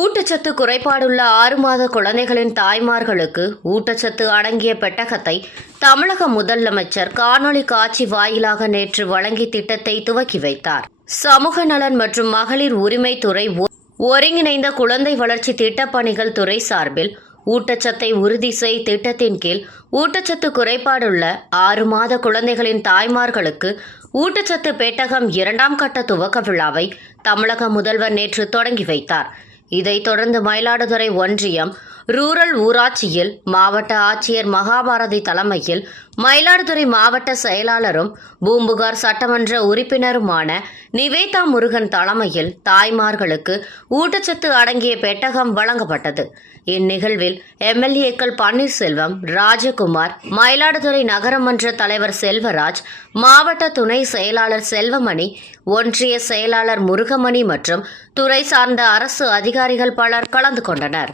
ஊட்டச்சத்து குறைபாடுள்ள 6 மாத குழந்தைகளின் தாய்மார்களுக்கு ஊட்டச்சத்து அடங்கிய பெட்டகத்தை தமிழக முதலமைச்சர் காணொலி காட்சி வாயிலாக நேற்று வழங்கி திட்டத்தை துவக்கி வைத்தார். சமூக நலன் மற்றும் மகளிர் உரிமைத்துறை ஒருங்கிணைந்த குழந்தை வளர்ச்சி திட்டப்பணிகள் துறை சார்பில் ஊட்டச்சத்தை உறுதி செய் திட்டத்தின் கீழ் ஊட்டச்சத்து குறைபாடுள்ள 6 மாத குழந்தைகளின் தாய்மார்களுக்கு ஊட்டச்சத்து பெட்டகம் 2ஆம் கட்ட துவக்க விழாவை தமிழக முதல்வர் நேற்று தொடங்கி வைத்தார். இதைத் தொடர்ந்து மயிலாடுதுறை ஒன்றியம் ரூரல் ஊராட்சியில் மாவட்ட ஆட்சியர் மகாபாரதி தலைமையில் மயிலாடுதுறை மாவட்ட செயலாளரும் பூம்புகார் சட்டமன்ற உறுப்பினருமான நிவேதா முருகன் தலைமையில் தாய்மார்களுக்கு ஊட்டச்சத்து அடங்கிய பெட்டகம் வழங்கப்பட்டது. இந்நிகழ்வில் எம்எல்ஏக்கள் பன்னீர்செல்வம், ராஜகுமார், மயிலாடுதுறை நகரமன்ற தலைவர் செல்வராஜ், மாவட்ட துணை செயலாளர் செல்வமணி, ஒன்றிய செயலாளர் முருகமணி மற்றும் துறை சார்ந்த அரசு அதிகாரிகள் பலர் கலந்து கொண்டனர்.